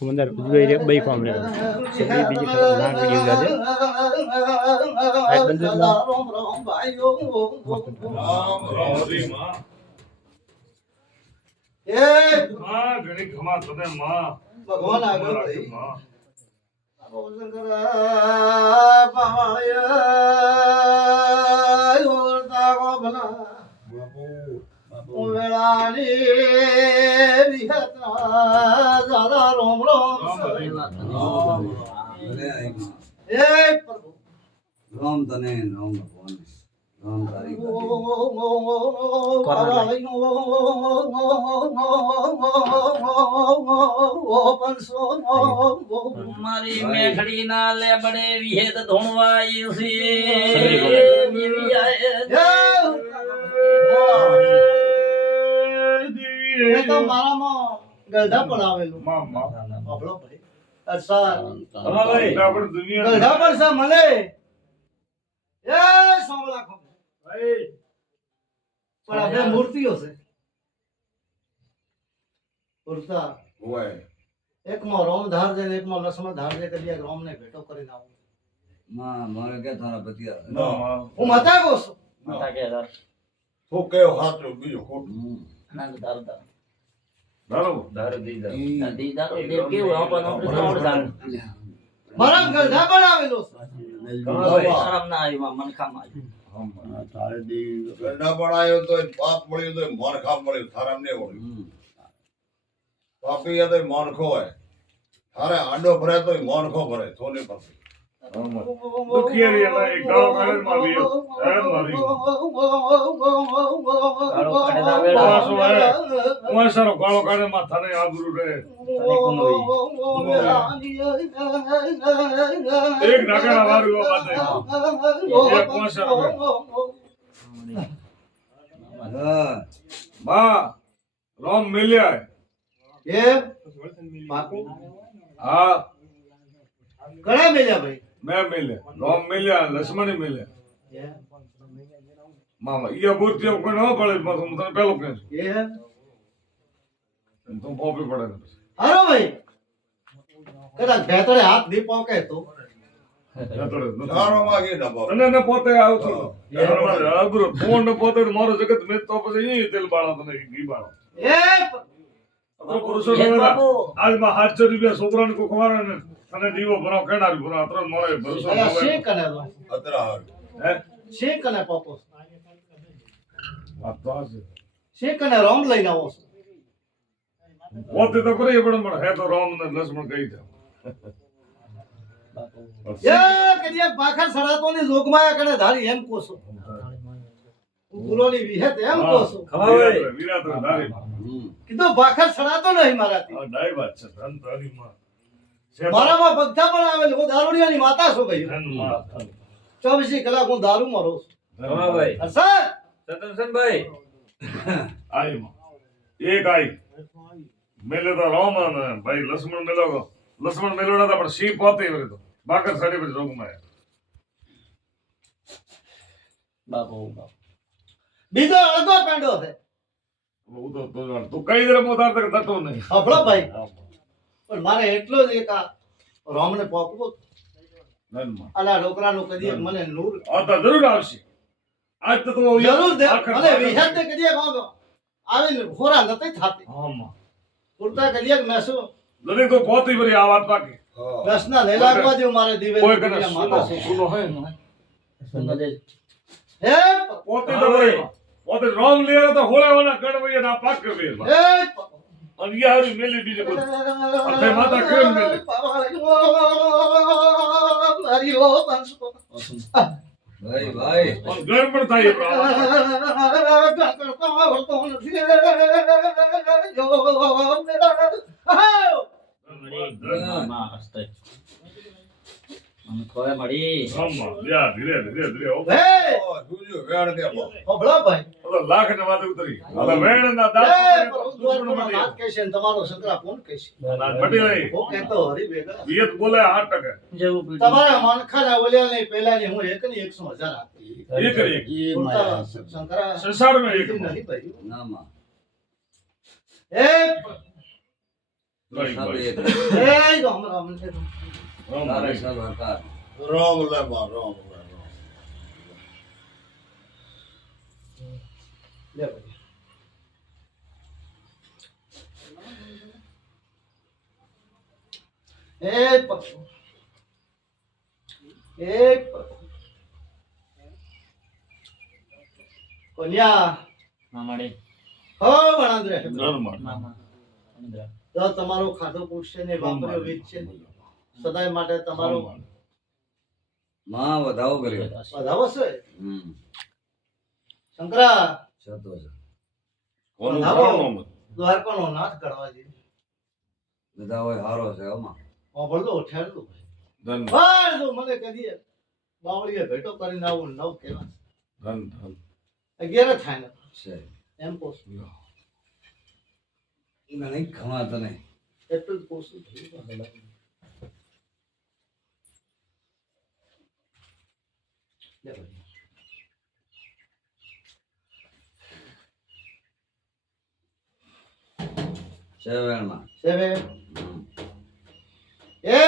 સમંદર ઉજવાઈ રે બઈ ફામ રે છે બીજી ખતરનાક વિડિયો છે આ બંધ એ માં ઘણી ખમા તને માં ભગવાન આગળ ભાઈ શંકર પાવાય ઓરતા કો ભલા બાપુ વેળાની વિહતા દાદા રોમ રોમ એ પ્રભુ રામ તને રામ ભગવાન રામ તારી મારી મેઘડી ના લેબડે વિહેત ધોણવાઈ છે એ તો મારામાં ગલઢા પણ આવેલું આપણો ભાઈ અરસા ભાઈ ગલઢા પણ સા મળે એ સોમલા ખો ભાઈ પણ આપણે મૂર્તિઓ છે પૂરતા હોય એકમાં રોમ ધાર દે એકમાં લક્ષ્મણ ધાર દે કરી રોમ ને ભેટો કરીને આવું માં મારે કે તારા પતિયા હું મતા કહું છું માતા કે દર હું કયો સાચું બીજું ખોટું અનંત દર દર બરાબર દર દીદર દીદર દેવ કેવું આપણ આપણે જોડ જાણ મારા ગલઢા પણ આવેલો છે આરામ ના આવ્યું મન ખામ આવ્યું ગરડા પણ આવ્યો તો પાપ મળ્યું તો મન ખામ મળ્યું થારામ ને મળ્યું પાપી તો મનખો હોય થારે આંડો ભરે તો મનખો ભરે સોની પાપી દુખિયારી એટલે એક ગાળો કાઢે માં આવ્યો એમ મારી ગાળો કાઢે ના વેળા ઓસરો ગાળો કાઢે માં થાને આગરું રહે એક નાગરા વારું બાતે એક ઓસરો માં રામ મિલ્યા એ પાકુ હા કણા મેલ્યા ભાઈ मैं मिले राम मिले लक्ष्मण मिले मामा ये मूर्ति कोई ना पड़े तुम तो पहले के એ तुम पॉपी पड़े હારો ભાઈ કદાચ ભેતળે હાથ નહીં પોકે તો ચારો માગે ડબો અને ને પોતે આવ છો અબરો ફોન ને પોતે મારો જગત મે તો પછી એ તેલ બાળો તને ઘી બાળો એ અબરો પુરુષો આજ માં 700 રૂપિયા છોકરાને કો ખવાના ને અને દીવો ભરો કેડારી ભરો અત્ર મારે ભરોસો અલા શેક કને અતરા હે શેક કને પાપો આ તો છે શેક કને રોમ લઈને આવો છો પોતે તો કરી પણ હે તો રામ ને લક્ષ્મણ કહી દે એ કડિયા પાખર સડાતો ની જોગમાયા કને ધારી એમ કોસો પુરોની વિહત એમ કોસો વિરાટ ધારી કીધું પાખર સડાતો નહીં મારાથી આ ડાઈ વાત છે ધન તારી માં મારામાં બગધા પણ આવેલ હું દારૂડિયાની માતા છું ભાઈ ધન માં 24 કલાક હું દારૂ મારો છું હા ભાઈ સર સતનસન ભાઈ आई मां एक आई मेले तो राम ने भाई लक्ष्मण मेलोड़ा था पर सी पोते ही तो बाकर साड़ी पे रोग में બાપુ બીજો અડધો પેંડો છે वो तो कई देर में उतार तक तटो नहीं હફળો ભાઈ પણ મારે એટલો જ એક આ રોમને પોકવો धन मां અલા ડોકરાનું કદી મને નૂર आता जरूर आवशी आज तो જરૂર દે મને વિહત ને કદી આવીને ખોરા નથી થાતી हां मां પૂરતા કદી મેસો लगे तो बहुत ही बड़ी आवाज पाके દસના લઈ લાગવા દો મારે દિવે कोई कने માતા છે सुनो है સુનો દે હે पोते तो बड़े पोते राम ले तो होले वाला गणवैया ना पाक कर दे હે और ये हरी मेले बीजे को अथे माता केम मेले હરી ઓ બંસો ભાઈ ભાઈ और घर पर था ये प्राण માં હસ્તે મને ખોય મળી अम्मा या धीरे धीरे धीरे हो હે तुझे वेण दे बो હબળો ભાઈ तो लाख ने बात उतरी अब वेण ना હે दात પ્રભુ વાત કહેશે ને તમારો સંકરા કોણ કહેશે ना बटी रही ઓ કહેતો હરી ભેગા वियत बोले 8% જેવું પીડ્યું તમારા માનખાના ઓલ્યા ને પેલા ની હું એક ની 100,000 આપી ये करिए બોલતા શંકરા संसार में एक નહીં ભાઈ ના માં એ સબ એક એ રામ રામ ને તારે સબ હકાર રામ લે માં રામ લે રામ. લે ભાઈ એ પકડો એ પકડો કોન્યા મામાડી હો વણાંદરે મામા તો તમારો ખાધો પૂછશે ને વાપર્યો વીજ છે સદાય માટે તમારો માં વધાવો કર્યો વધાવો છે હમ શંકરા સતો છે વધાવો દ્વારકાનો નાથ ગણવાજી બધા હોય હારો છે આમાં ભળતો ઠેરતો ભાઈ તો મને કદી બાવળીએ ભેટો કરીને આવું નવ કેવા 11 થાય ને છે એમ પોસ નહીં ખમા તને એટલું જ પોસું લે ભાઈ છે વેણમાં સેવે હમ. એ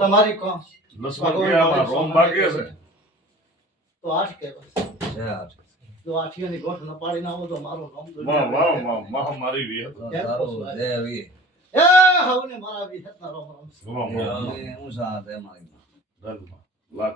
તમારી કોણ તો આઠ કહેવાય છે આ. જો આઠિયાની ગોઠ ન પાડીને આવો તો મારું નામ તારું છે વી એ હવને મારા વિહતના રોમ રોમ હું સા તે મારી મામા